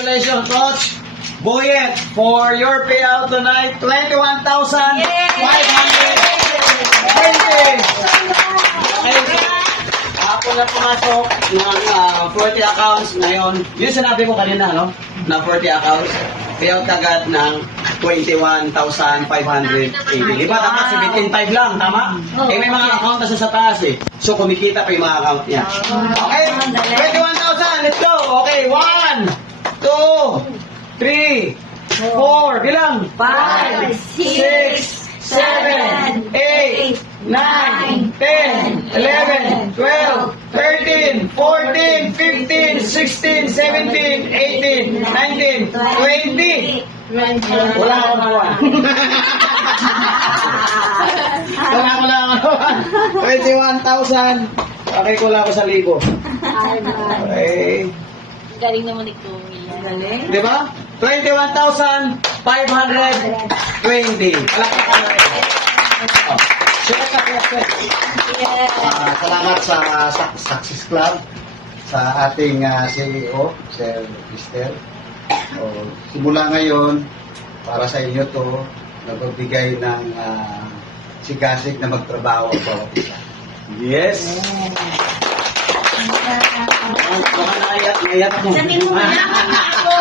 Congratulations, Coach Boyet, for your payout tonight, 21,520. Okay. Ako na pumasok ng 40 accounts ngayon. Yung sinabi ko kanina, no? Na 40 accounts. Payout agad ng 21,580. Diba? Dapat 17.5 lang, tama? Eh, may mga account na sa taas eh. So, kumikita pa yung mga account niya. Okay? 21,000. Let's go. Okay, 1, 2, 3, 4. Bilang. 5, 6, 7, 8, 9, 10, 11, 12, 13, 14, 15, 16, 17, 18, 19, 20. Wala akong nawan. Wala akong nawan. 21,000. Okay, wala ako sa libo. Okay. Galing naman ni Kuya. Galing. Di ba? 21,520. Palakpakan na rin. Oh. Share ka, share. Yes. Salamat sa Success Club, sa ating CEO, Sir Mister. Simula ngayon, para sa inyo to, nagbibigay ng sigasig na magtrabaho sa bawat isa. Yes. Baka naiyak mo. Sabihin mo na ako.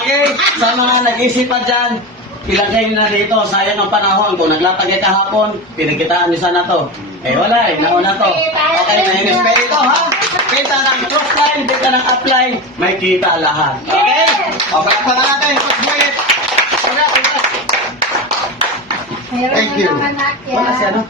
Okay, sa mga nag-isipan dyan, ilagay nyo na dito, sayang ang panahon. Kung naglatagay kahapon, pinagkitaan nyo sana to. Eh wala eh, nauna to. Okay, na-inspire ito ha. Kita ng cross-line, kita ng upline, may kita lahat. Okay? O, palakpakan natin. Pag-bulit. Thank you. Wala si ano?